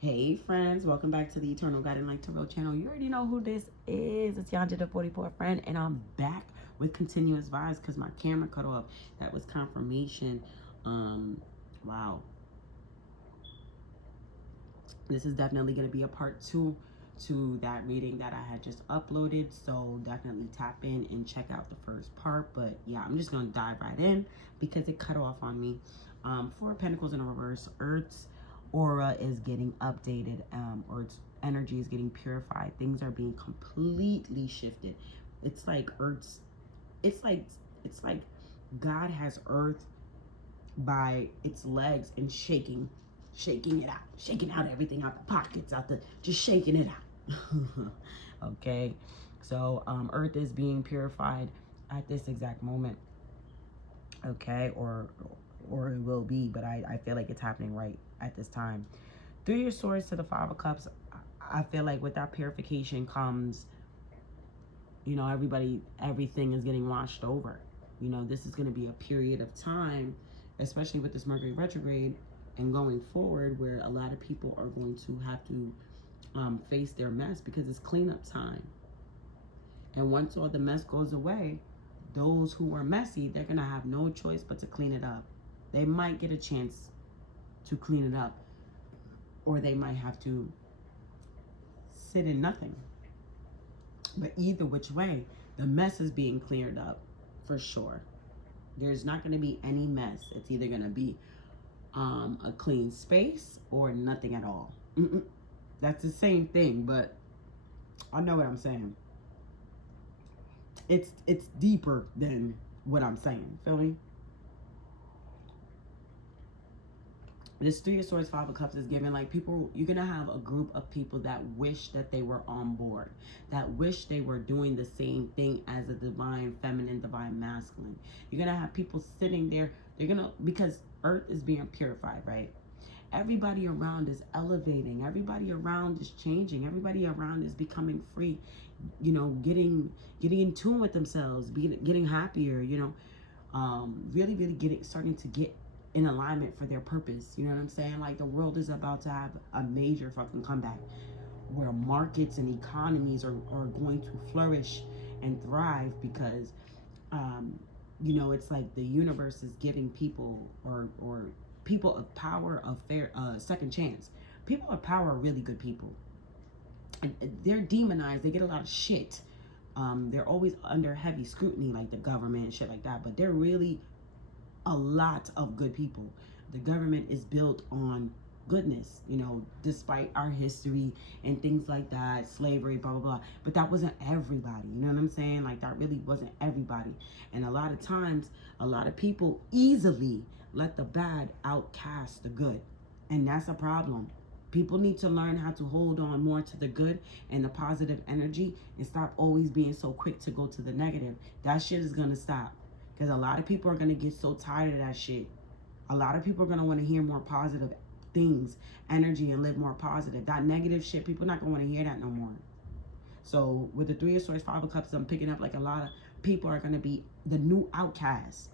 Hey friends, welcome back to the Eternal Guiding Light Tarot channel. You already know who this is. It's Yanja the 44 friend, and I'm back with continuous vibes because my camera cut off. That was confirmation. Wow. This is definitely going to be a part 2 to that reading that I had just uploaded. So definitely tap in and check out the first part. But yeah, I'm just going to dive right in because it cut off on me. Four of Pentacles in reverse. Earth's aura is getting updated, or its energy is getting purified. Things are being completely shifted. It's like Earth's, it's like God has Earth by its legs and shaking it out, shaking out everything out the pockets, just shaking it out. Okay, so Earth is being purified at this exact moment. Okay, or it will be, but I feel like it's happening right at this time. Three of Swords to the Five of Cups. I feel like with that purification comes, you know, everything is getting washed over. You know, this is going to be a period of time, especially with this Mercury retrograde and going forward, where a lot of people are going to have to face their mess because it's cleanup time. And once all the mess goes away, those who are messy, they're going to have no choice but to clean it up. They might get a chance to clean it up, or they might have to sit in nothing. But either which way, the mess is being cleared up for sure. There's not going to be any mess. It's either going to be a clean space or nothing at all. That's the same thing, but I know what I'm saying. It's deeper than what I'm saying. Feel me? This Three of Swords, Five of Cups is given like people, you're going to have a group of people that wish that they were on board, that wish they were doing the same thing as a divine feminine, divine masculine. You're going to have people sitting there, they're going to, because Earth is being purified, right? Everybody around is elevating. Everybody around is changing. Everybody around is becoming free, you know, getting in tune with themselves, getting happier, you know, really starting to get in alignment for their purpose. You know what I'm saying? Like the world is about to have a major fucking comeback where markets and economies are going to flourish and thrive because, you know, it's like the universe is giving people or people of power a fair second chance. People of power are really good people. And they're demonized. They get a lot of shit. They're always under heavy scrutiny, like the government and shit like that. But they're really a lot of good people. The government is built on goodness, you know, despite our history and things like that, slavery, blah, blah, blah. But that wasn't everybody, you know what I'm saying? Like that really wasn't everybody. And a lot of times, a lot of people easily let the bad outcast the good. And that's a problem. People need to learn how to hold on more to the good and the positive energy and stop always being so quick to go to the negative. That shit is going to stop. Because a lot of people are going to get so tired of that shit. A lot of people are going to want to hear more positive things, energy, and live more positive. That negative shit, people are not going to want to hear that no more. So with the Three of Swords, Five of Cups, I'm picking up like a lot of people are going to be the new outcasts.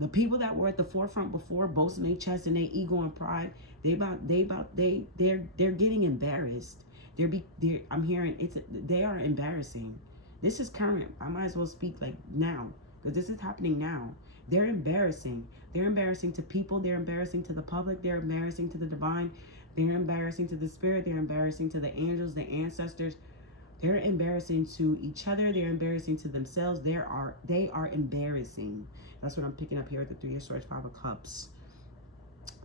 The people that were at the forefront before, boasting their chest and their ego and pride, they're getting embarrassed. I'm hearing they are embarrassing. This is current. I might as well speak like now. Because this is happening now. They're embarrassing. They're embarrassing to people. They're embarrassing to the public. They're embarrassing to the divine. They're embarrassing to the spirit. They're embarrassing to the angels, the ancestors. They're embarrassing to each other. They're embarrassing to themselves. They are embarrassing. That's what I'm picking up here at the Three of Swords, Five of Cups.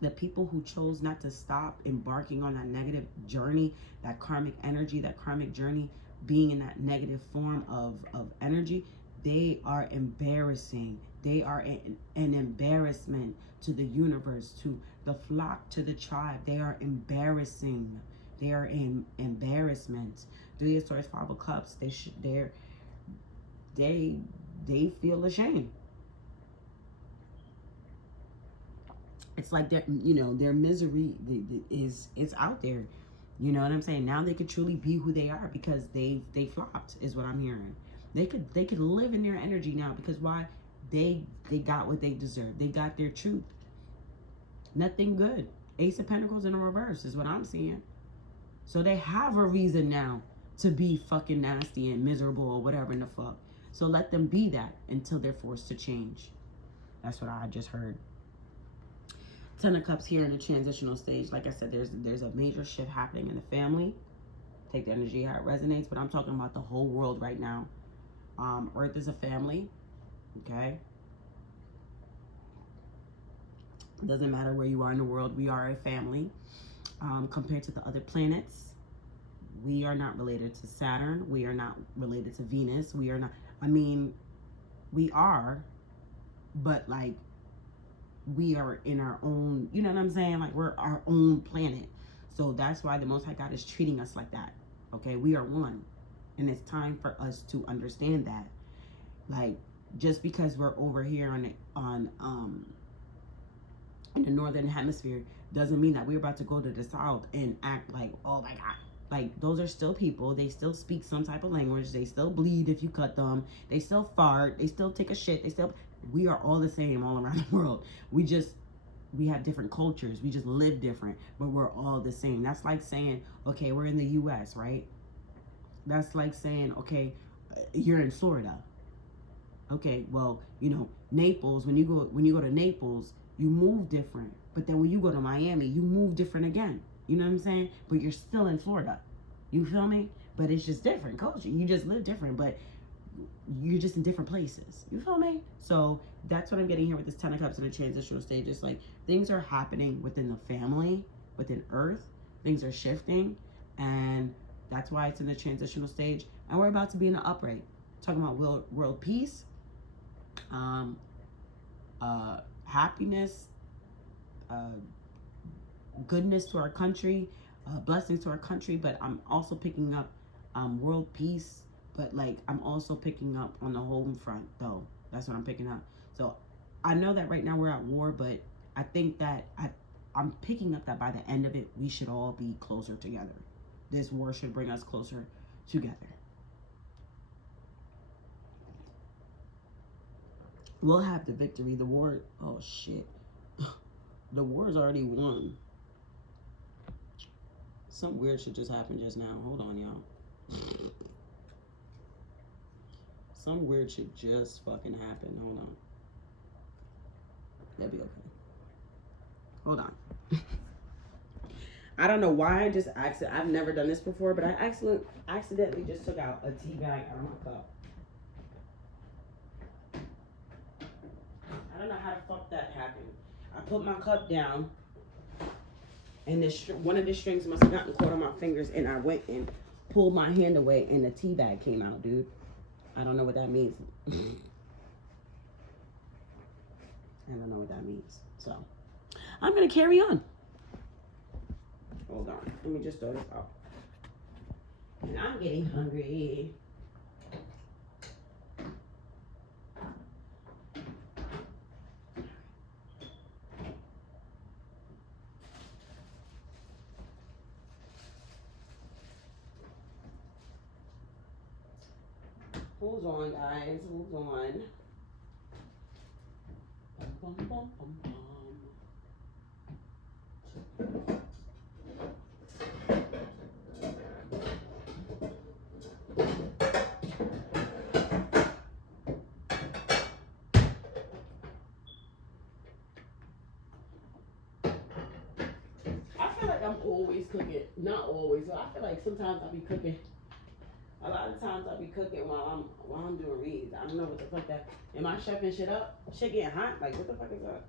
The people who chose not to stop embarking on that negative journey, that karmic energy, that karmic journey, being in that negative form of energy, they are embarrassing. They are an embarrassment to the universe, to the flock, to the tribe. They are embarrassing. They are an embarrassment. Three of Swords, Five of Cups. They feel ashamed. It's like their, you know, their misery is out there. You know what I'm saying? Now they could truly be who they are because they flopped, is what I'm hearing. They could live in their energy now because why? They got what they deserve. They got their truth. Nothing good. Ace of Pentacles in a reverse is what I'm seeing. So they have a reason now to be fucking nasty and miserable or whatever in the fuck. So let them be that until they're forced to change. That's what I just heard. 10 of Cups here in the transitional stage. Like I said, there's a major shift happening in the family. Take the energy how it resonates, but I'm talking about the whole world right now. Earth is a family, okay? Doesn't matter where you are in the world, we are a family. Compared to the other planets, we are not related to Saturn. We are not related to Venus. We are not, I mean, we are, but like, we are in our own, you know what I'm saying? Like, we're our own planet. So that's why the Most High God is treating us like that. Okay, we are one. And it's time for us to understand that. Like, just because we're over here in the northern hemisphere doesn't mean that we're about to go to the south and act like, oh my God. Like, those are still people. They still speak some type of language. They still bleed if you cut them. They still fart. They still take a shit. We are all the same all around the world. We have different cultures. We just live different, but we're all the same. That's like saying, okay, we're in the US, right? That's like saying, okay, you're in Florida. Okay, well, you know, Naples, when you go to Naples, you move different. But then when you go to Miami, you move different again. You know what I'm saying? But you're still in Florida. You feel me? But it's just different culture. You just live different, but you're just in different places. You feel me? So that's what I'm getting here with this 10 of Cups in the transitional stage. It's like things are happening within the family, within Earth. Things are shifting, and that's why it's in the transitional stage. And we're about to be in the upright. Talking about world peace, happiness, goodness to our country, blessings to our country. But I'm also picking up world peace. But like, I'm also picking up on the home front, though. That's what I'm picking up. So I know that right now we're at war, but I think that I'm picking up that by the end of it, we should all be closer together. This war should bring us closer together. We'll have the victory. The war, oh shit. The war's already won. Some weird shit just happened just now. Hold on, y'all. Some weird shit just fucking happened. Hold on. That'll be okay. Hold on. I don't know why I just I've never done this before, but I accidentally just took out a tea bag out of my cup. I don't know how the fuck that happened. I put my cup down, and one of the strings must have gotten caught on my fingers, and I went and pulled my hand away, and the tea bag came out, dude. I don't know what that means. I don't know what that means. So, I'm going to carry on. Hold on. Let me just throw this out. And I'm getting hungry. Hold on, guys. Hold on. Bum, bum, bum, bum, bum. I feel like I'm always cooking. Not always. So I feel like sometimes I'll be cooking. A lot of times I'll be cooking while I'm doing reads. I don't know what the fuck that. Am I chefing shit up? Shit getting hot? Like, what the fuck is that?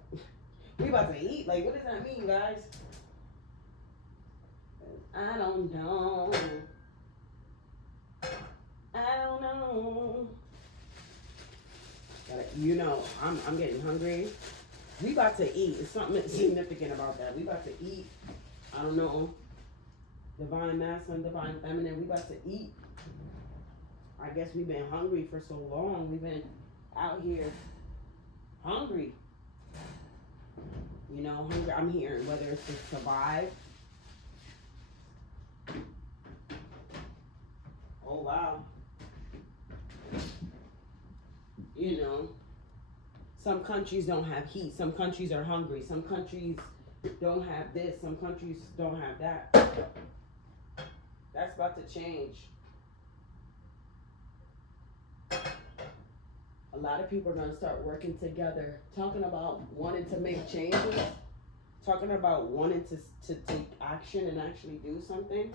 We about to eat? Like, what does that mean, guys? I don't know. I don't know. You know, I'm getting hungry. We about to eat. It's something significant about that. We about to eat. I don't know. Divine masculine, divine feminine. We about to eat. I guess we've been hungry for so long. We've been out here hungry. You know, hungry. I'm hearing whether it's to survive. Oh, wow. You know, some countries don't have heat. Some countries are hungry. Some countries don't have this. Some countries don't have that. about to change. A lot of people are going to start working together, talking about wanting to make changes, talking about wanting to take action and actually do something.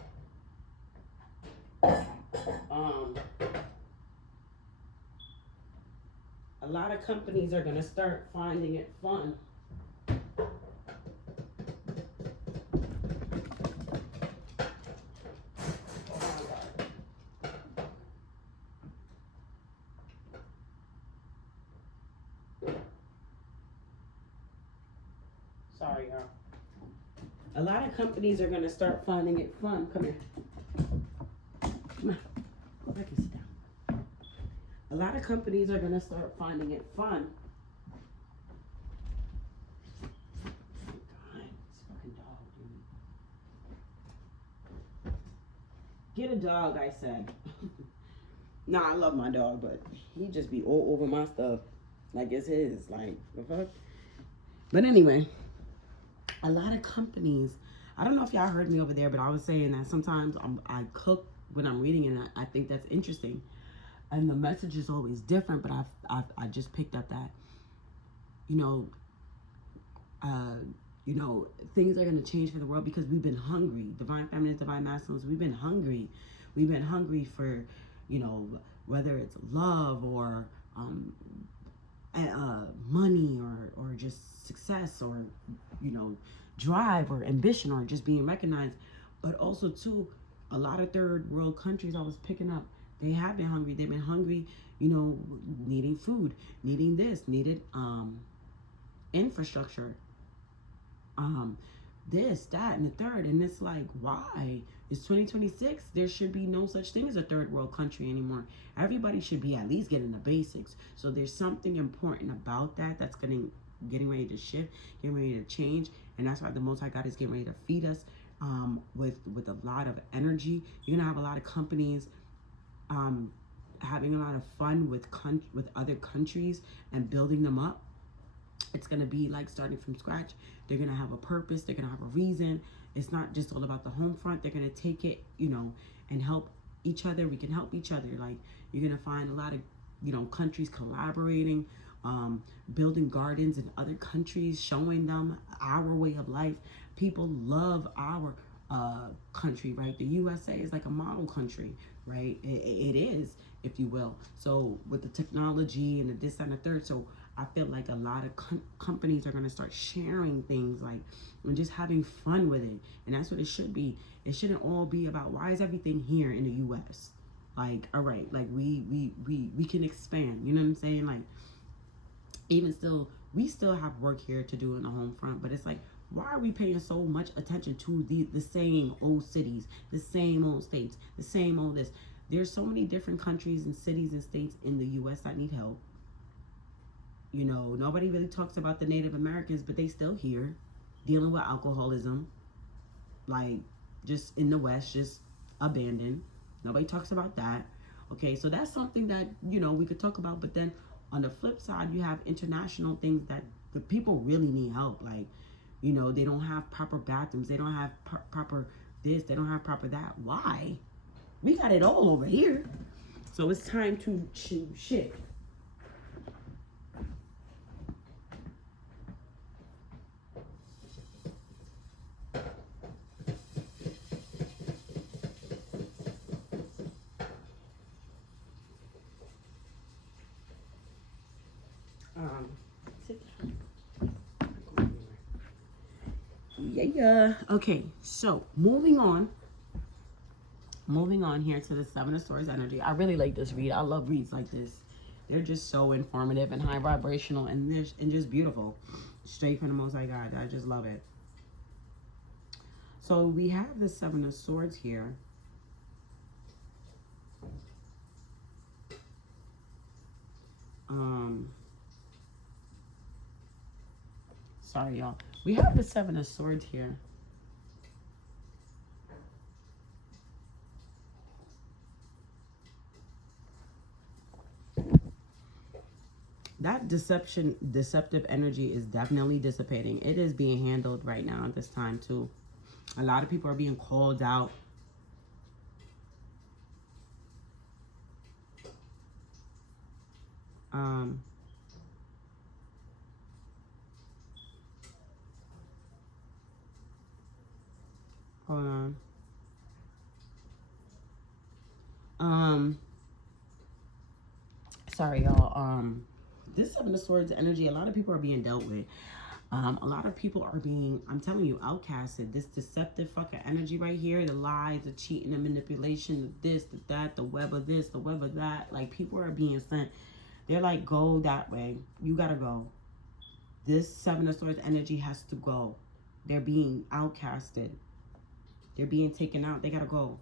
A lot of companies are going to start finding it fun. Sorry, y'all. A lot of companies are going to start finding it fun. Come here. Come on. Go back and sit down. A lot of companies are going to start finding it fun. God, this fucking dog, dude. Get a dog, I said. Nah, I love my dog, but he just be all over my stuff. Like it's his. Like, the fuck? But anyway, a lot of companies, I don't know if y'all heard me over there, but I was saying that sometimes I cook when I'm reading, and I think that's interesting. And the message is always different, but I just picked up that, you know, things are going to change for the world because we've been hungry. Divine feminines, divine masculines, we've been hungry. We've been hungry for, you know, whether it's love or money or just success or, you know, drive or ambition or just being recognized. But also too, a lot of third world countries I was picking up, they have been hungry. They've been hungry, you know, needing food, needing this, needed infrastructure, this, that, and the third. And it's like, why? It's 2026. There should be no such thing as a third world country anymore. Everybody should be at least getting the basics. So there's something important about that that's getting ready to shift, getting ready to change. And that's why the Most High God is getting ready to feed us with a lot of energy. You're gonna have a lot of companies having a lot of fun with other countries and building them up. It's gonna be like starting from scratch. They're gonna have a purpose. They're gonna have a reason. It's not just all about the home front. They're gonna take it, you know, and help each other. We can help each other. Like, you're gonna find a lot of, you know, countries collaborating, building gardens in other countries, showing them our way of life. People love our country, right? The USA is like a model country, right? It is, if you will. So with the technology and the this and the third, so I feel like a lot of companies are going to start sharing things, like, and just having fun with it. And that's what it should be. It shouldn't all be about, why is everything here in the US? Like, all right, like we can expand, you know what I'm saying? Like, even still, we still have work here to do in the home front, but it's like, why are we paying so much attention to the same old cities, the same old states, the same old this? There's so many different countries and cities and states in the US that need help. You know, nobody really talks about the Native Americans, but they still here dealing with alcoholism, like, just in the West, just abandoned. Nobody talks about that. Okay, so that's something that, you know, we could talk about. But then on the flip side, you have international things that the people really need help. Like, you know, they don't have proper bathrooms. They don't have proper this. They don't have proper that. Why? We got it all over here. So it's time to shift. Sit down. Yeah. Okay, so moving on here to the Seven of Swords energy. I really like this read. I love reads like this. They're just so informative and high vibrational and just beautiful. Straight from the Most High God. I just love it. So we have the Seven of Swords here. Sorry, y'all. We have the Seven of Swords here. That deceptive energy is definitely dissipating. It is being handled right now at this time too. A lot of people are being called out. Hold on. Sorry, y'all. This Seven of Swords energy, a lot of people are being dealt with. A lot of people are being, I'm telling you, outcasted. This deceptive fucking energy right here, the lies, the cheating, the manipulation, the this, the that, the web of this, the web of that. Like, people are being sent. They're like, go that way. You gotta go. This Seven of Swords energy has to go. They're being outcasted. They're being taken out. They gotta go.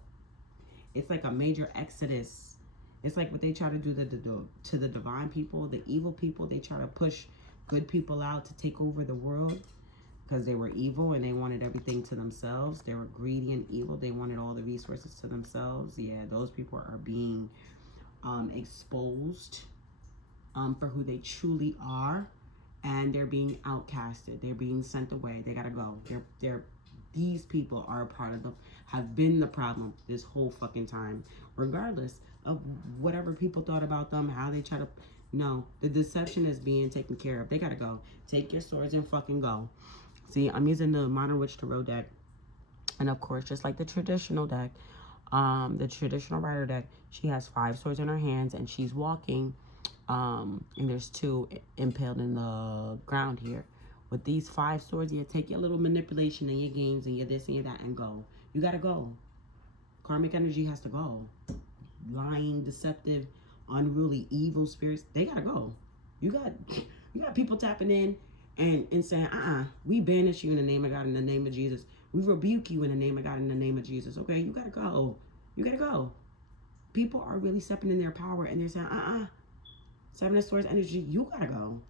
It's like a major exodus. It's like what they try to do to the divine people, the evil people. They try to push good people out to take over the world because they were evil and they wanted everything to themselves. They were greedy and evil. They wanted all the resources to themselves. Yeah, those people are being exposed for who they truly are, and they're being outcasted. They're being sent away. They gotta go. These people are a part of have been the problem this whole fucking time, regardless of whatever people thought about them, how they try to. No, the deception is being taken care of. They gotta go. Take your swords and fucking go. See, I'm using the Modern Witch Tarot deck, and of course, just like the traditional deck, the traditional Rider deck, she has 5 swords in her hands, and she's walking, and there's 2 impaled in the ground here. With these 5 swords, you take your little manipulation and your games and your this and your that and go. You gotta go. Karmic energy has to go. Lying, deceptive, unruly, evil spirits, they gotta go. You got people tapping in and saying, we banish you in the name of God, in the name of Jesus. We rebuke you in the name of God, in the name of Jesus. Okay, you gotta go. You gotta go. People are really stepping in their power and they're saying, Seven of Swords energy, you gotta go.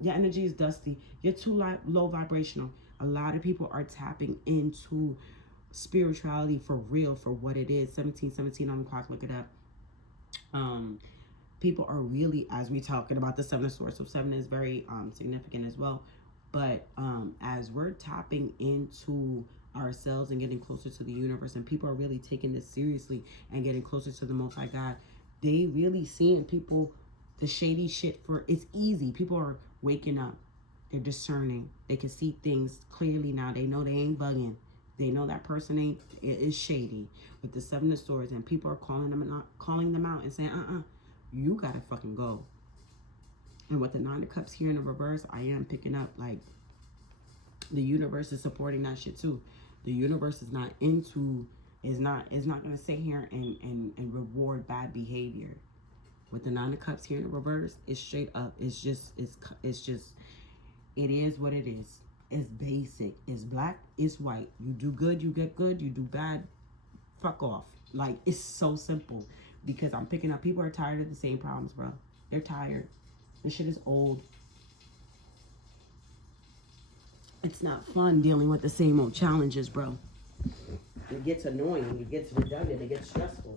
Your energy is dusty. You're too low vibrational. A lot of people are tapping into spirituality for real, for what it is. 1717 on the clock, look it up. People are really, as we talking about the Seven of Swords, so 7 is very significant as well. But as we're tapping into ourselves and getting closer to the universe, and people are really taking this seriously and getting closer to the Most High God, they really seeing people, the shady shit, for it's easy. People are waking up. They're discerning. They can see things clearly now. They know they ain't bugging. They know that person is shady with the Seven of Swords, and people are calling them out and saying, you gotta fucking go. And with the 9 of Cups here in the reverse, I am picking up, like, the universe is supporting that shit too. The universe is not gonna sit here and reward bad behavior. With the 9 of Cups here in the reverse, it's straight up. It is what it is. It's basic. It's black. It's white. You do good, you get good. You do bad, fuck off. Like, it's so simple. Because I'm picking up, people are tired of the same problems, bro. They're tired. This shit is old. It's not fun dealing with the same old challenges, bro. It gets annoying. It gets redundant. It gets stressful.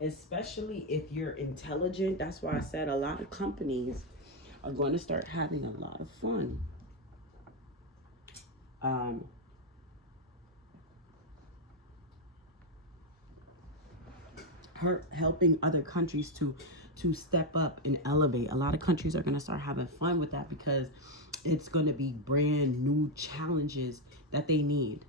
Especially if you're intelligent. That's why I said a lot of companies are going to start having a lot of fun. Helping other countries to step up and elevate. A lot of countries are going to start having fun with that because it's going to be brand new challenges that they need,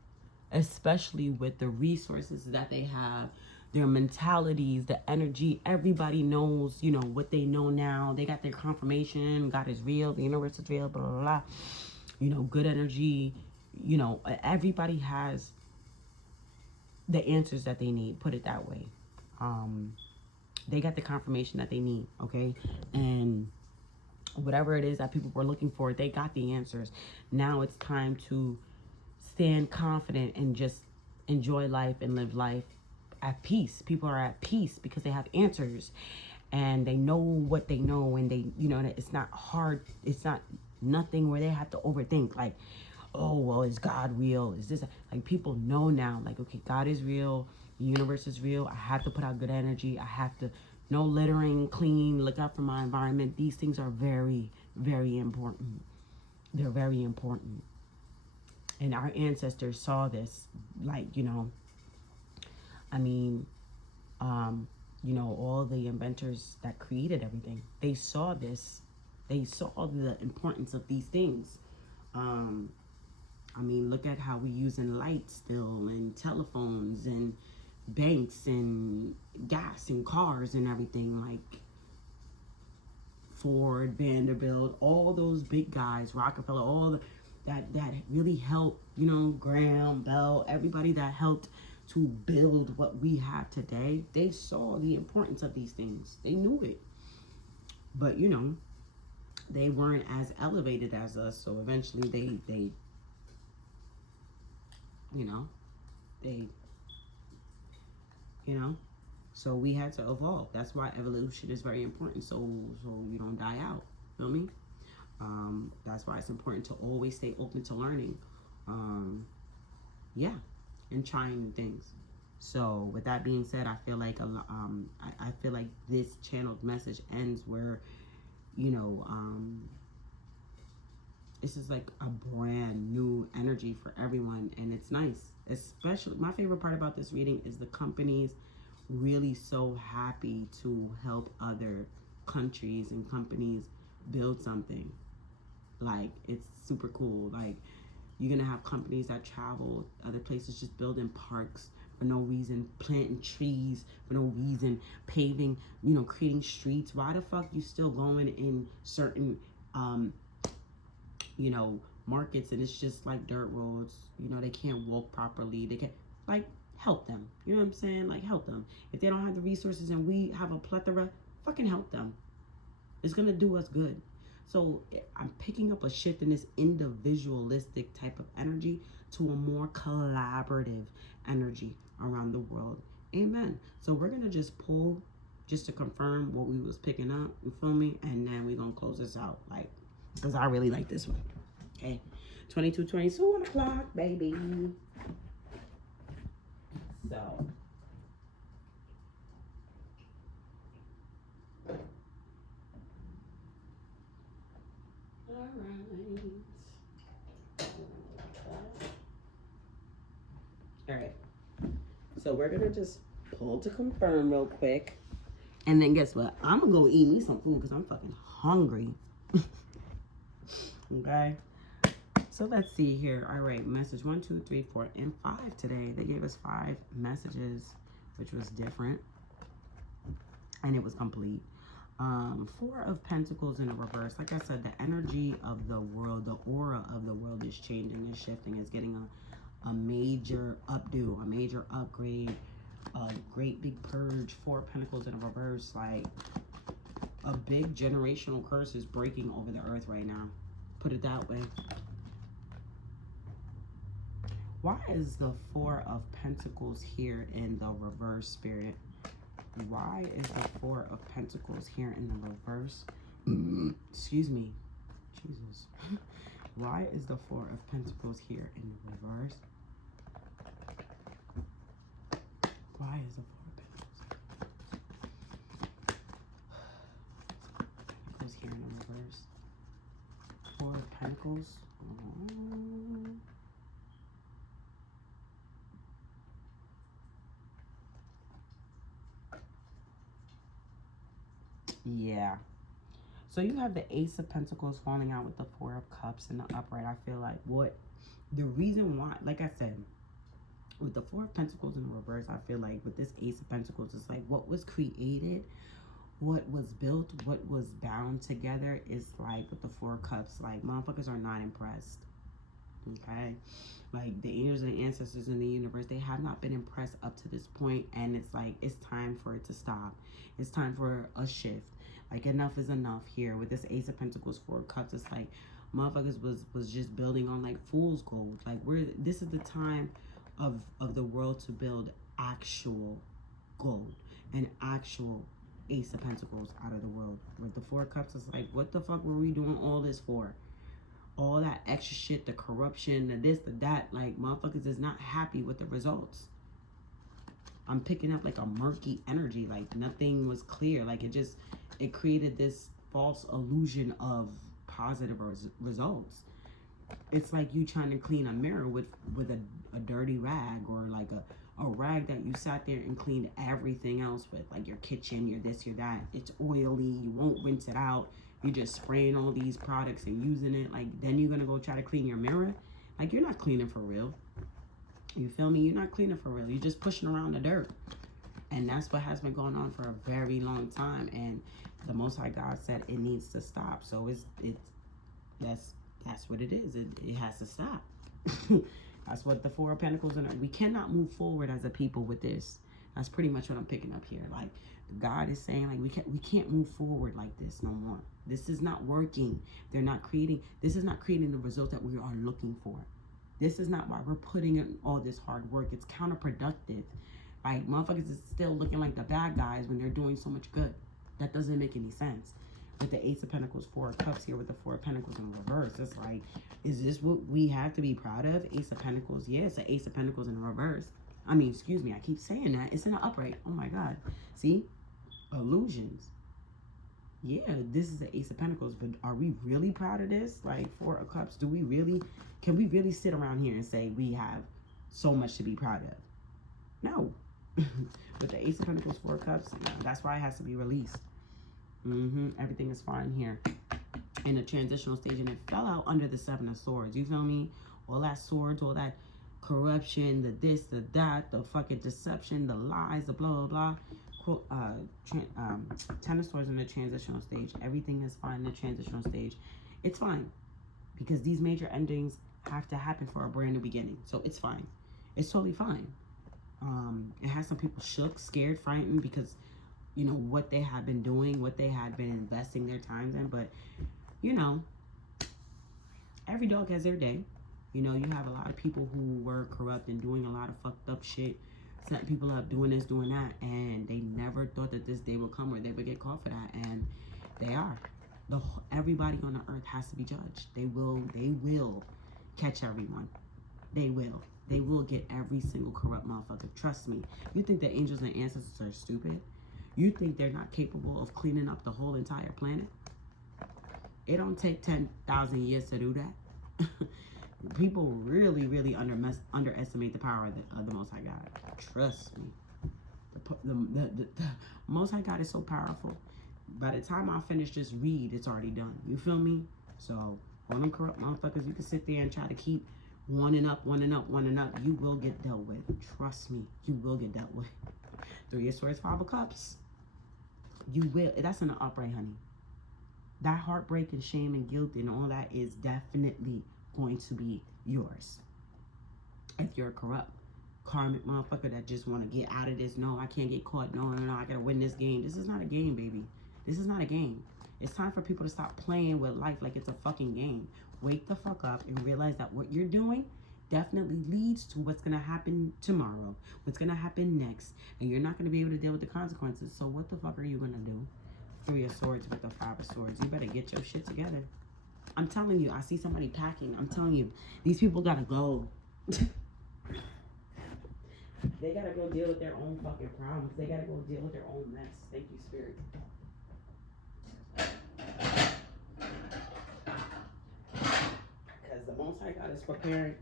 especially with the resources that they have, their mentalities, the energy. Everybody knows, you know, what they know now. They got their confirmation. God is real. The universe is real, blah, blah, blah. You know, good energy. You know, everybody has the answers that they need, put it that way. They got the confirmation that they need, okay? And whatever it is that people were looking for, they got the answers. Now it's time to stand confident and just enjoy life and live life at peace. People are at peace because they have answers and they know what they know, and they, you know, it's not hard. It's not nothing where they have to overthink, like, oh, well, is God real? Is this, like, people know now, like, okay, God is real. The universe is real. I have to put out good energy. I have to, no littering, clean, look out for my environment. These things are very, very important. They're very important. And our ancestors saw this, like, you know, I mean, you know, all the inventors that created everything, they saw this. They saw the importance of these things. I mean, look at how we using lights still, and telephones, and banks, and gas, and cars, and everything. Like Ford, Vanderbilt, all those big guys, Rockefeller, all the, that really helped, you know, Graham Bell, everybody that helped to build what we have today. They saw the importance of these things. They knew it. But, you know, they weren't as elevated as us, so eventually they you know, they, you know, so we had to evolve. That's why evolution is very important, so you don't die out. Feel me? That's why it's important to always stay open to learning. Yeah, and trying new things. So with that being said, I feel like I feel like this channeled message ends where, you know, this is like a brand new energy for everyone, and it's nice. Especially, my favorite part about this reading is the companies really so happy to help other countries and companies build something. Like, it's super cool. Like, you're gonna have companies that travel other places, just building parks for no reason, planting trees for no reason, paving, you know, creating streets. Why the fuck you still going in certain you know, markets and it's just like dirt roads? You know, they can't walk properly. They can't, like, help them. You know what I'm saying? Like, help them. If they don't have the resources and we have a plethora, fucking help them. It's gonna do us good. So I'm picking up a shift in this individualistic type of energy to a more collaborative energy around the world. Amen. So we're gonna just pull just to confirm what we was picking up, you feel me? And then we're gonna close this out, like, because I really like this one. Okay, 22:22 on the clock, baby. So all right, so we're gonna just pull to confirm real quick, and then guess what? I'm gonna go eat me some food because I'm fucking hungry. Okay, so let's see here. All right, message 1, 2, 3, 4, and 5 today. They gave us 5 messages, which was different, and it was complete. 4 of Pentacles in the reverse. Like I said, the energy of the world, the aura of the world is changing, is shifting, is getting a major updo, a major upgrade, a great big purge. 4 of Pentacles in the reverse. Like, a big generational curse is breaking over the earth right now. Put it that way. Why is the 4 of Pentacles here in the reverse, Spirit? Why is the 4 of Pentacles here in the reverse? Excuse me. Jesus. Why is the 4 of Pentacles here in the reverse? Why is the 4 of Pentacles here in the reverse? 4 of Pentacles. Yeah. So you have the Ace of Pentacles falling out with the 4 of Cups in the upright. I feel like the reason why, like I said, with the 4 of Pentacles in the reverse, I feel like with this Ace of Pentacles, it's like what was created, what was built, what was bound together is like with the 4 of Cups, like motherfuckers are not impressed. Okay? Like the angels and the ancestors in the universe, they have not been impressed up to this point, and it's like it's time for it to stop. It's time for a shift. Like, enough is enough here with this Ace of Pentacles, 4 of Cups. It's like motherfuckers was just building on like fool's gold. Like, this is the time of the world to build actual gold and actual Ace of Pentacles out of the world. With the 4 of Cups, it's like, what the fuck were we doing all this for? All that extra shit, the corruption, the this, the that. Like, motherfuckers is not happy with the results. I'm picking up like a murky energy. Like, nothing was clear. Like, it created this false illusion of positive results. It's like you trying to clean a mirror with a dirty rag, or like a rag that you sat there and cleaned everything else with, like your kitchen, your this, your that. It's oily, you won't rinse it out. You're just spraying all these products and using it. Like, then you're gonna go try to clean your mirror. Like, you're not cleaning for real. You feel me? You're not cleaning for real. You're just pushing around the dirt. And that's what has been going on for a very long time. And the Most High God said it needs to stop. So that's what it is. It has to stop. That's what the Four of Pentacles are. We cannot move forward as a people with this. That's pretty much what I'm picking up here. Like, God is saying, like, we can't move forward like this no more. This is not working. This is not creating the result that we are looking for. This is not why we're putting in all this hard work. It's counterproductive. Like, motherfuckers is still looking like the bad guys when they're doing so much good. That doesn't make any sense. With the Ace of Pentacles, Four of Cups here with the Four of Pentacles in reverse. It's like, is this what we have to be proud of? Ace of Pentacles. Yeah, it's an Ace of Pentacles in reverse. I mean, excuse me, I keep saying that. It's in an upright. Oh my God. See? Illusions. Yeah, this is the Ace of Pentacles, but are we really proud of this? Like, Four of Cups, can we really sit around here and say we have so much to be proud of? No. With the Ace of Pentacles, Four of Cups, that's why it has to be released. Everything is fine here. In a transitional stage, and it fell out under the Seven of Swords. You feel me? All that swords, all that corruption, the this, the that, the fucking deception, the lies, the blah, blah, blah. Ten of Swords in the transitional stage. Everything is fine in the transitional stage. It's fine. Because these major endings have to happen for a brand new beginning. So it's fine. It's totally fine. It has some people shook, scared, frightened, because you know what they have been doing, what they had been investing their times in. But you know, every dog has their day. You know, you have a lot of people who were corrupt and doing a lot of fucked up shit, setting people up, doing this, doing that, and they never thought that this day would come where they would get caught for that, and they are. Everybody on the earth has to be judged. They will catch everyone. They will get every single corrupt motherfucker. Trust me. You think the angels and ancestors are stupid? You think they're not capable of cleaning up the whole entire planet? It don't take 10,000 years to do that. People really, really underestimate the power of the Most High God. Trust me. The Most High God is so powerful. By the time I finish this read, it's already done. You feel me? So, all them corrupt motherfuckers, you can sit there and try to keep one up. You will get dealt with. Trust me. You will get dealt with. Three of Swords, Five of Cups. You will. That's in the upright, honey. That heartbreak and shame and guilt and all that is definitely going to be yours. If you're a corrupt, karmic motherfucker that just want to get out of this. No, I can't get caught. No, I gotta win this game. This is not a game, baby. This is not a game. It's time for people to stop playing with life like it's a fucking game. Wake the fuck up and realize that what you're doing definitely leads to what's going to happen tomorrow, what's going to happen next, and you're not going to be able to deal with the consequences. So what the fuck are you going to do? Three of Swords with the Five of Swords. You better get your shit together. I'm telling you, I see somebody packing. I'm telling you, these people got to go. They got to go deal with their own fucking problems. They got to go deal with their own mess. Thank you, Spirit. Because the Most High God is preparing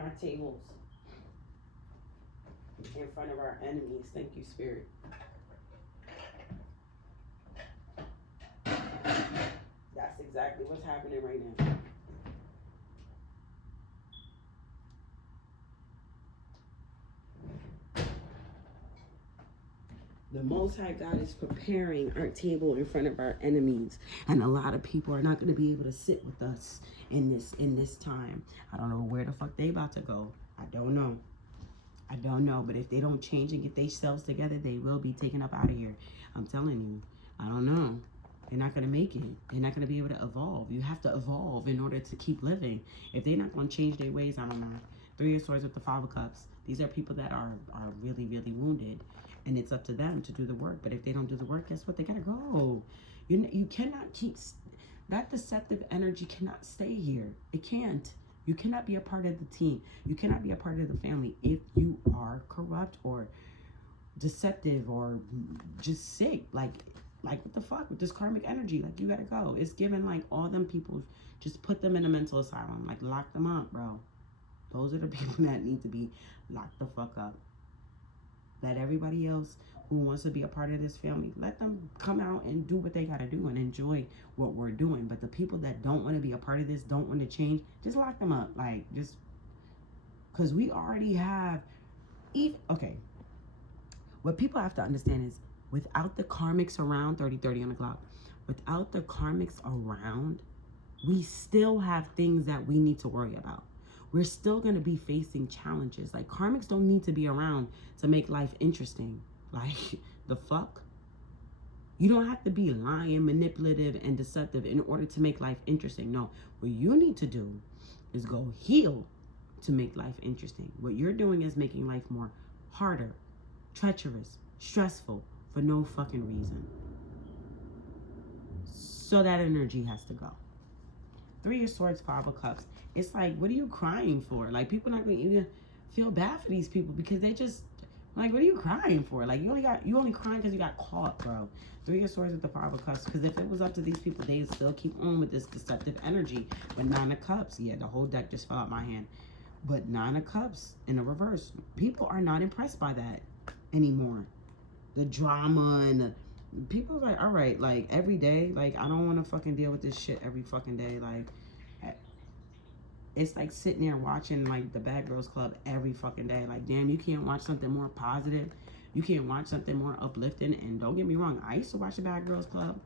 our tables in front of our enemies. Thank you, Spirit. That's exactly what's happening right now. The Most High God is preparing our table in front of our enemies. And a lot of people are not going to be able to sit with us in this time. I don't know where the fuck they about to go. I don't know. But if they don't change and get themselves together, they will be taken up out of here. I'm telling you. I don't know. They're not going to make it. They're not going to be able to evolve. You have to evolve in order to keep living. If they're not going to change their ways, I don't know. Three of Swords with the Five of Cups. These are people that are really, really wounded. And it's up to them to do the work. But if they don't do the work, guess what? They got to go. You cannot keep... That deceptive energy cannot stay here. It can't. You cannot be a part of the team. You cannot be a part of the family if you are corrupt or deceptive or just sick. Like Like, what the fuck with this karmic energy? Like, you gotta go. It's given, like, all them people, just put them in a mental asylum. Like, lock them up, bro. Those are the people that need to be locked the fuck up. Let everybody else who wants to be a part of this family, let them come out and do what they gotta do and enjoy what we're doing. But the people that don't want to be a part of this, don't want to change, just lock them up. Like, just, because we already have, even, okay, what people have to understand is, without the karmics around, 30 on the clock, without the karmics around, we still have things that we need to worry about. We're still going to be facing challenges. Like, karmics don't need to be around to make life interesting. Like, the fuck? You don't have to be lying, manipulative, and deceptive in order to make life interesting. No, what you need to do is go heal to make life interesting. What you're doing is making life more harder, treacherous, stressful, for no fucking reason. So that energy has to go. 3 of Swords, 5 of Cups. It's like, what are you crying for? Like, people not going to even feel bad for these people because they just, like, what are you crying for? Like, you only crying because you got caught, bro. 3 of Swords with the 5 of Cups. Because if it was up to these people, they'd still keep on with this deceptive energy. But 9 of Cups, yeah, the whole deck just fell out my hand. But 9 of Cups in the reverse. People are not impressed by that anymore. The drama and the, people are like, all right, like, every day, like, I don't want to fucking deal with this shit every fucking day. Like, it's like sitting there watching, like, the Bad Girls Club every fucking day. Like, damn, you can't watch something more positive. You can't watch something more uplifting. And don't get me wrong, I used to watch the Bad Girls Club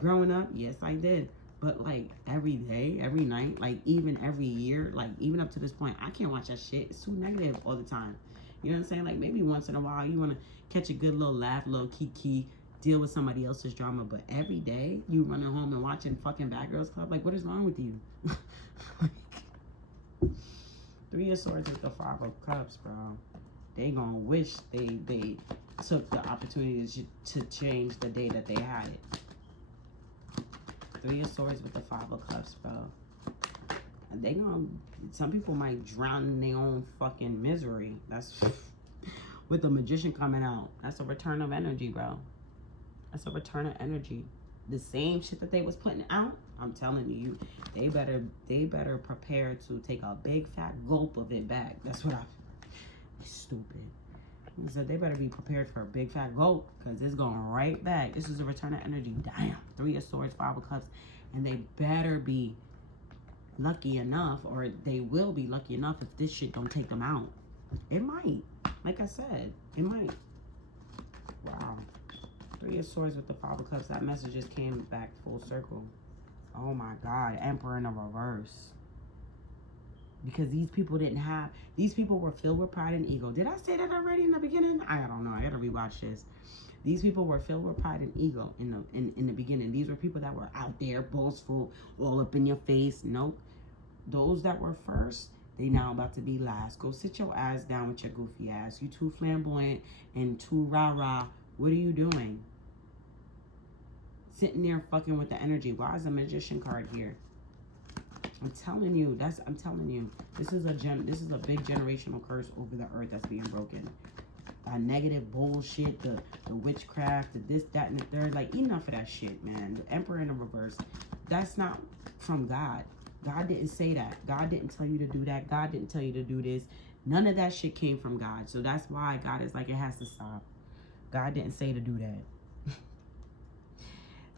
growing up. Yes, I did. But, like, every day, every night, like, even every year, like, even up to this point, I can't watch that shit. It's too negative all the time. You know what I'm saying? Like, maybe once in a while, you want to catch a good little laugh, little kiki, deal with somebody else's drama. But every day, you running home and watching fucking Bad Girls Club? Like, what is wrong with you? Like, 3 of Swords with the 5 of Cups, bro. They gonna wish they took the opportunity to change the day that they had it. 3 of Swords with the 5 of Cups, bro. And they gonna, some people might drown in their own fucking misery. That's with the Magician coming out. That's a return of energy, bro. That's a return of energy. The same shit that they was putting out, I'm telling you, they better prepare to take a big fat gulp of it back. That's what stupid. So they better be prepared for a big fat gulp, because it's going right back. This is a return of energy. Damn. 3 of Swords, 5 of Cups. And they better be lucky enough, or they will be lucky enough if this shit don't take them out. It might. Like I said, it might. Wow. 3 of Swords with the 5 of Cups. That message just came back full circle. Oh my God. Emperor in a reverse. Because these people didn't have, these people were filled with pride and ego. Did I say that already in the beginning? I don't know. I gotta rewatch this. These people were filled with pride and ego in the beginning. These were people that were out there, boastful, all up in your face. Nope. Those that were first, they now about to be last. Go sit your ass down with your goofy ass. You too flamboyant and too rah-rah. What are you doing? Sitting there fucking with the energy. Why is a Magician card here? I'm telling you, this is a big generational curse over the earth that's being broken. That negative bullshit, the witchcraft, the this, that, and the third. Like, enough of that shit, man. The Emperor in the reverse. That's not from God. God didn't say that. God didn't tell you to do that. God didn't tell you to do this. None of that shit came from God. So that's why God is like, it has to stop. God didn't say to do that.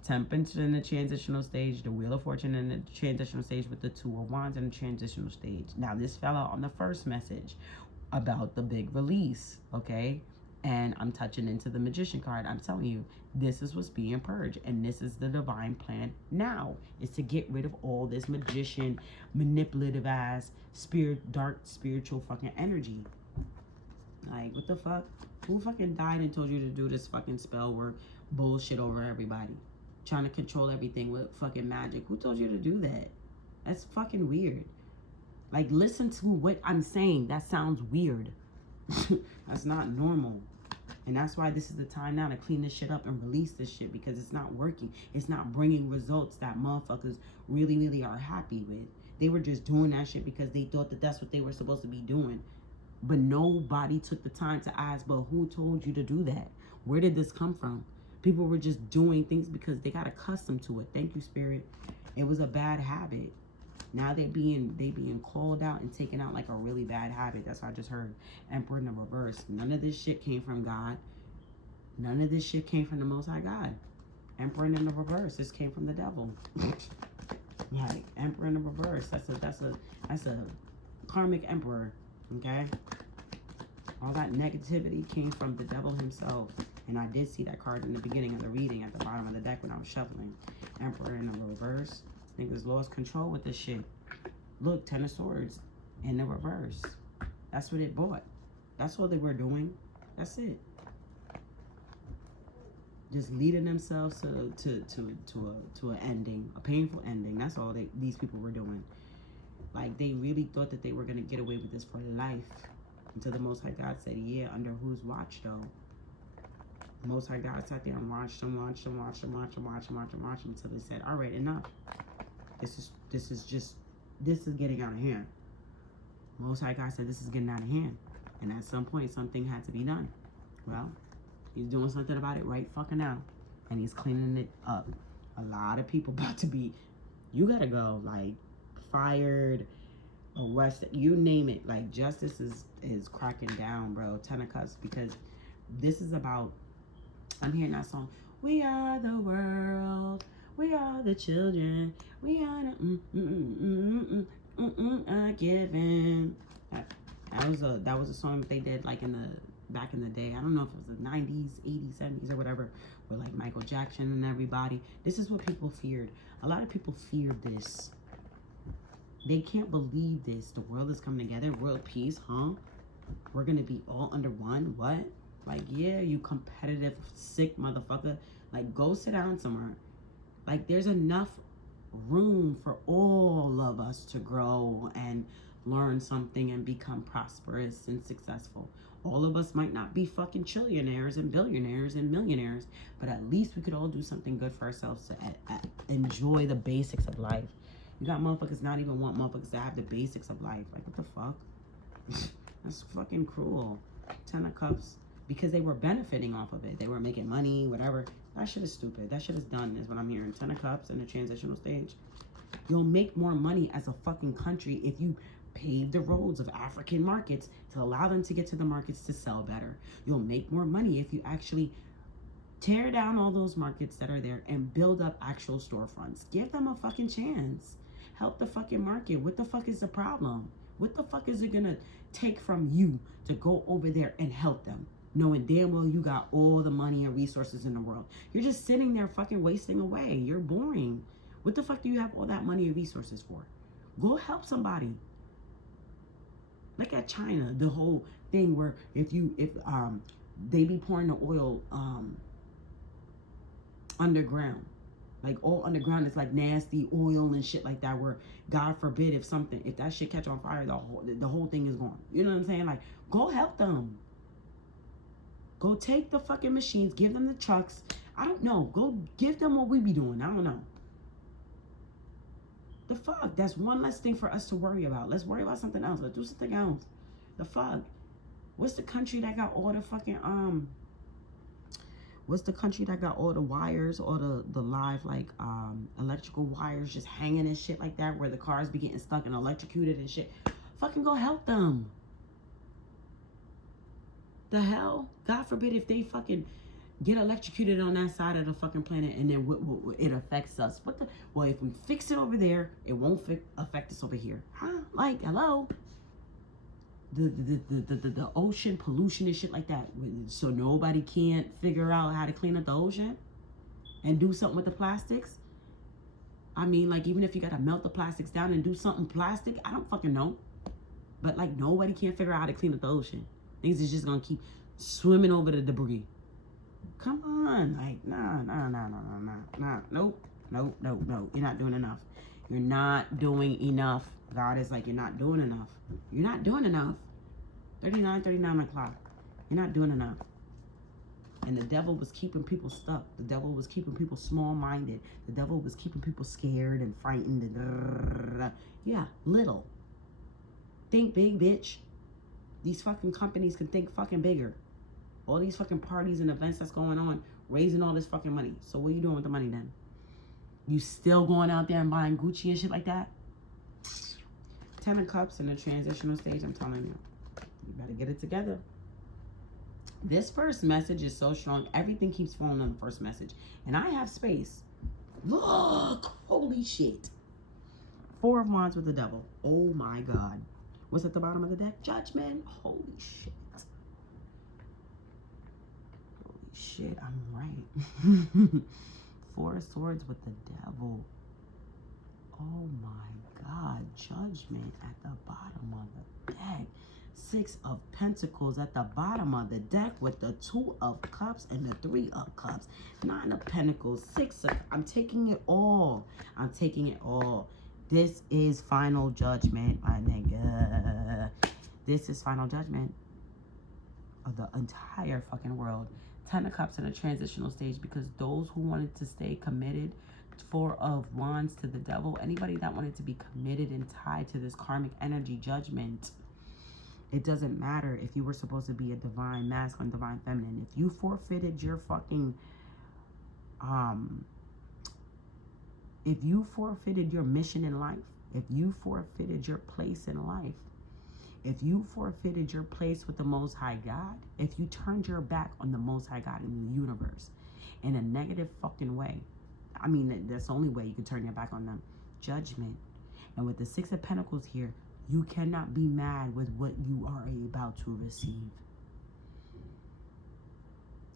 Temperance in the transitional stage, the Wheel of Fortune in the transitional stage with the 2 of Wands in the transitional stage. Now, this fell out on the first message about the big release, okay? And I'm touching into the Magician card. I'm telling you, this is what's being purged. And this is the divine plan now. Is to get rid of all this magician, manipulative ass, dark spiritual fucking energy. Like, what the fuck? Who fucking died and told you to do this fucking spell work bullshit over everybody? Trying to control everything with fucking magic. Who told you to do that? That's fucking weird. Like, listen to what I'm saying. That sounds weird. That's not normal. And that's why this is the time now to clean this shit up and release this shit, because it's not working. It's not bringing results that motherfuckers really, really are happy with. They were just doing that shit because they thought that that's what they were supposed to be doing. But nobody took the time to ask, but who told you to do that? Where did this come from? People were just doing things because they got accustomed to it. Thank you, Spirit. It was a bad habit. Now they being called out and taken out like a really bad habit. That's what I just heard. Emperor in the reverse. None of this shit came from God. None of this shit came from the Most High God. Emperor in the reverse. This came from the devil. Like Emperor in the reverse. That's a karmic emperor. Okay. All that negativity came from the devil himself. And I did see that card in the beginning of the reading at the bottom of the deck when I was shuffling. Emperor in the reverse. Niggas lost control with this shit. Look, Ten of Swords in the reverse. That's what it brought. That's all they were doing. That's it. Just leading themselves to an ending, a painful ending. That's all these people were doing. Like they really thought that they were gonna get away with this for life. Until the Most High God said, "Yeah, under whose watch though?" The Most High God sat there and watched them until they said, "All right, enough. This is getting out of hand." Most High God said, "This is getting out of hand," and at some point, something had to be done. Well, he's doing something about it right fucking now, and he's cleaning it up. A lot of people about to be, you gotta go, like fired, arrested, you name it. Like justice is cracking down, bro. Ten of Cups, because this is about. I'm hearing that song. We are the world. We are the children. We are the given. That was a song that they did like back in the day. I don't know if it was the 90s, 80s, 70s or whatever, with like Michael Jackson and everybody. This is what people feared. A lot of people feared this. They can't believe this. The world is coming together. World peace, huh? We're gonna be all under one. What? Like, yeah, you competitive, sick motherfucker. Like, go sit down somewhere. Like, there's enough room for all of us to grow and learn something and become prosperous and successful. All of us might not be fucking trillionaires and billionaires and millionaires, but at least we could all do something good for ourselves to enjoy the basics of life. You got motherfuckers not even want motherfuckers to have the basics of life. Like, what the fuck? That's fucking cruel. Ten of Cups. Because they were benefiting off of it. They were making money, whatever. That shit is stupid. That shit is done, is what I'm hearing. Ten of Cups in the transitional stage. You'll make more money as a fucking country if you pave the roads of African markets to allow them to get to the markets to sell better. You'll make more money if you actually tear down all those markets that are there and build up actual storefronts. Give them a fucking chance. Help the fucking market. What the fuck is the problem? What the fuck is it gonna take from you to go over there and help them? Knowing damn well you got all the money and resources in the world. You're just sitting there fucking wasting away. You're boring. What the fuck do you have all that money and resources for? Go help somebody. Look at China, the whole thing where if they be pouring the oil underground. Like all underground is like nasty oil and shit like that, where God forbid if that shit catch on fire, the whole thing is gone. You know what I'm saying? Like, go help them. Go take the fucking machines, give them the trucks. I don't know. Go give them what we be doing. I don't know. The fuck? That's one less thing for us to worry about. Let's worry about something else. Let's do something else. The fuck? What's the country that got all the fucking what's the country that got all the wires, all the live like electrical wires just hanging and shit like that, where the cars be getting stuck and electrocuted and shit? Fucking go help them. The hell? God forbid if they fucking get electrocuted on that side of the fucking planet and then it affects us. Well, if we fix it over there, it won't affect us over here. Huh? Like, hello? The ocean pollution and shit like that. So nobody can't figure out how to clean up the ocean and do something with the plastics? I mean, like, even if you gotta melt the plastics down and do something plastic, I don't fucking know. But, like, nobody can figure out how to clean up the ocean. Things is just gonna keep swimming over the debris. Come on. Like, nah. Nope. You're not doing enough. You're not doing enough. God is like, you're not doing enough. You're not doing enough. 39 o'clock. You're not doing enough. And the devil was keeping people stuck. The devil was keeping people small-minded. The devil was keeping people scared and frightened. And yeah, little. Think big, bitch. These fucking companies can think fucking bigger. All these fucking parties and events that's going on, raising all this fucking money. So what are you doing with the money then? You still going out there and buying Gucci and shit like that? 10 of Cups in the transitional stage, I'm telling you. You better get it together. This first message is so strong. Everything keeps falling on the first message. And I have space. Look! Holy shit. 4 of Wands with the Devil. Oh my God. What's at the bottom of the deck? Judgment. Holy shit. Holy shit, I'm right. 4 of Swords with the Devil. Oh my God. Judgment at the bottom of the deck. 6 of Pentacles at the bottom of the deck with the 2 of Cups and the 3 of Cups. 9 of Pentacles. 6 of... I'm taking it all. I'm taking it all. This is final judgment, my nigga. This is final judgment of the entire fucking world. 10 of Cups in a transitional stage, because those who wanted to stay committed, 4 of Wands to the Devil, anybody that wanted to be committed and tied to this karmic energy judgment, it doesn't matter if you were supposed to be a divine masculine, divine feminine. If you forfeited your fucking, if you forfeited your mission in life, if you forfeited your place in life, if you forfeited your place with the Most High God, if you turned your back on the Most High God in the universe in a negative fucking way, I mean, that's the only way you can turn your back on them. Judgment. And with the 6 of Pentacles here, you cannot be mad with what you are about to receive.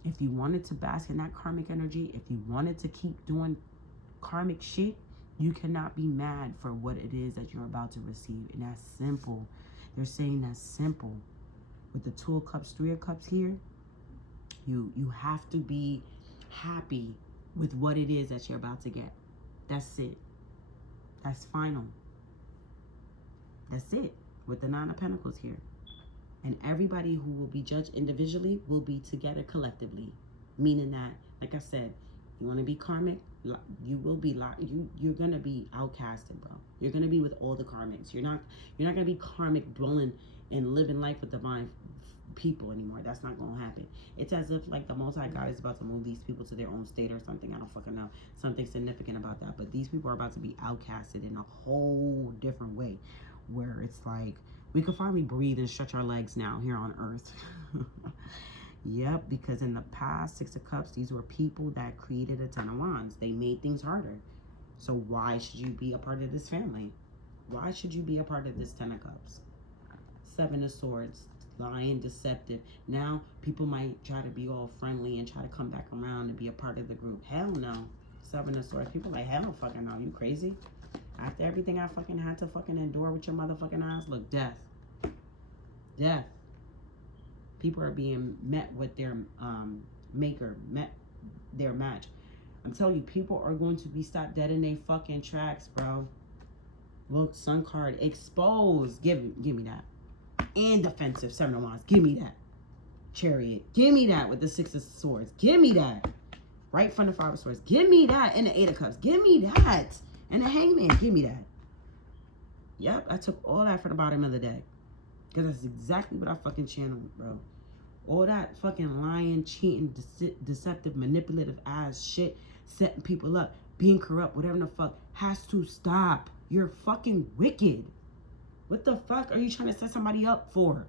If you wanted to bask in that karmic energy, if you wanted to keep doing karmic shit, you cannot be mad for what it is that you're about to receive. And that's simple. They're saying that's simple. With the 2 of Cups, 3 of Cups here, you have to be happy with what it is that you're about to get. That's it. That's final. That's it. With the 9 of Pentacles here. And everybody who will be judged individually will be together collectively. Meaning that, like I said, you want to be karmic, you will be you're gonna be outcasted, bro. You're gonna be with all the karmics. You're not gonna be karmic dwelling and living life with divine people anymore. That's not gonna happen. It's as if like the Most High God is about to move these people to their own state or something. I don't fucking know. Something significant about that. But these people are about to be outcasted in a whole different way, where it's like we can finally breathe and stretch our legs now here on earth. Yep, because in the past, 6 of Cups, these were people that created a 10 of Wands. They made things harder. So why should you be a part of this family? Why should you be a part of this 10 of Cups? 7 of Swords, lying, deceptive. Now, people might try to be all friendly and try to come back around and be a part of the group. Hell no. 7 of Swords. People like, hell fucking no. You crazy? After everything I fucking had to fucking endure with your motherfucking eyes, look, death. Death. People are being met with their their match. I'm telling you, people are going to be stopped dead in their fucking tracks, bro. Look, Sun card, exposed. Give me that. And defensive, 7 of Wands. Give me that. Chariot. Give me that with the 6 of Swords. Give me that. Right from the 5 of Swords. Give me that. And the 8 of Cups. Give me that. And the Hangman. Give me that. Yep, I took all that from the bottom of the deck. Because that's exactly what I fucking channeled, bro. All that fucking lying, cheating, deceptive, manipulative ass shit, setting people up, being corrupt, whatever the fuck, has to stop. You're fucking wicked. What the fuck are you trying to set somebody up for?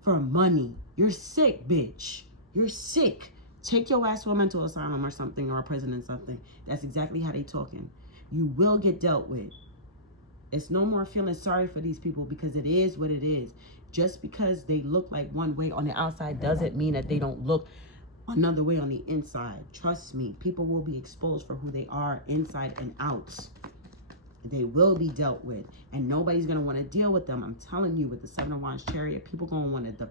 For money. You're sick, bitch. You're sick. Take your ass to a mental asylum or something, or a prison or something. That's exactly how they talking. You will get dealt with. It's no more feeling sorry for these people, because it is what it is. Just because they look like one way on the outside doesn't mean that they don't look another way on the inside. Trust me, people will be exposed for who they are inside and out. They will be dealt with, and nobody's going to want to deal with them. I'm telling you, with the 7 of Wands Chariot, people going to want to,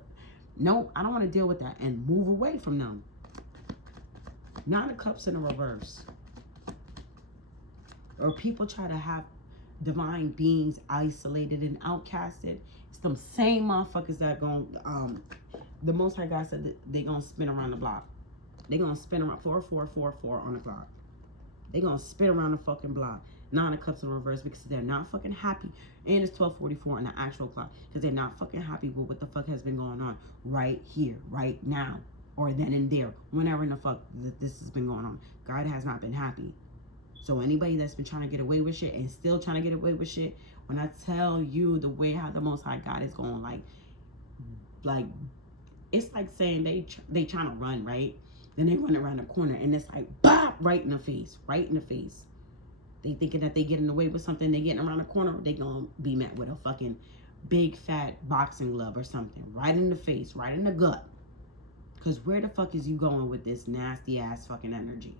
no, I don't want to deal with that, and move away from them. 9 of Cups in a reverse. Or people try to have divine beings isolated and outcasted. It's them same motherfuckers that going the Most High God said that they gonna spin around the block. They gonna spin around 4444 on the clock. They gonna spin around the fucking block. 9 of Cups in reverse, because they're not fucking happy. And it's 1244 on the actual clock, because they're not fucking happy with what the fuck has been going on right here, right now. or then and there, whenever in the fuck that this has been going on. God has not been happy. So anybody that's been trying to get away with shit and still trying to get away with shit, when I tell you the way how the Most High God is going, like it's like saying they trying to run, right? Then they run around the corner and it's like bop, right in the face. They thinking that they getting away with something. They getting around the corner, they gonna be met with a fucking big fat boxing glove or something, right in the face, right in the gut. Because where the fuck is you going with this nasty ass fucking energy?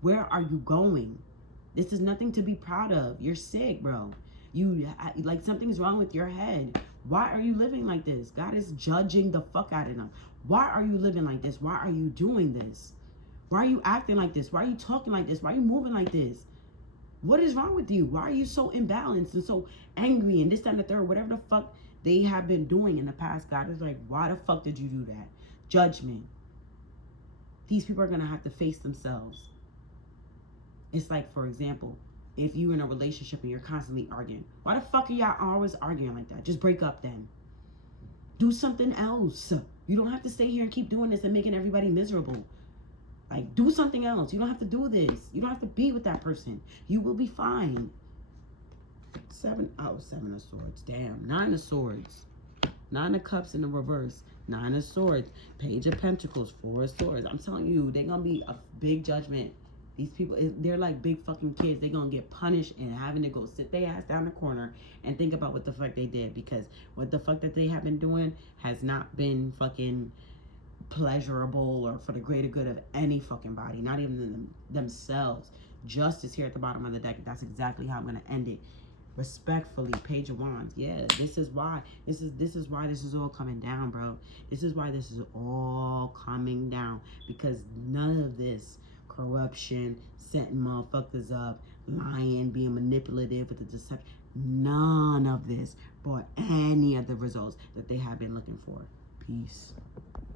Where are you going? This is nothing to be proud of. You're sick, bro. You, like, something's wrong with your head. Why are you living like this? God is judging the fuck out of them. Why are you living like this? Why are you doing this? Why are you acting like this? Why are you talking like this? Why are you moving like this? What is wrong with you? Why are you so imbalanced and so angry and this, that, and the third? Whatever the fuck they have been doing in the past, God is like, why the fuck did you do that? Judgment. These people are going to have to face themselves. It's like, for example, if you're in a relationship and you're constantly arguing, why the fuck are y'all always arguing like that? Just break up then. Do something else. You don't have to stay here and keep doing this and making everybody miserable. Like, do something else. You don't have to do this. You don't have to be with that person. You will be fine. 7 of Swords. Damn. 9 of Swords. 9 of Cups in the reverse. 9 of Swords. Page of Pentacles. 4 of Swords. I'm telling you, they're going to be a big judgment. These people, they're like big fucking kids. They're going to get punished and having to go sit their ass down the corner and think about what the fuck they did. Because what the fuck that they have been doing has not been fucking pleasurable or for the greater good of any fucking body. Not even themselves. Justice here at the bottom of the deck. That's exactly how I'm going to end it. Respectfully, Page of Wands. Yeah, this is why. This is why this is all coming down, bro. This is why this is all coming down. Because none of this corruption, setting motherfuckers up, lying, being manipulative with the deception, none of this brought any of the results that they have been looking for. Peace.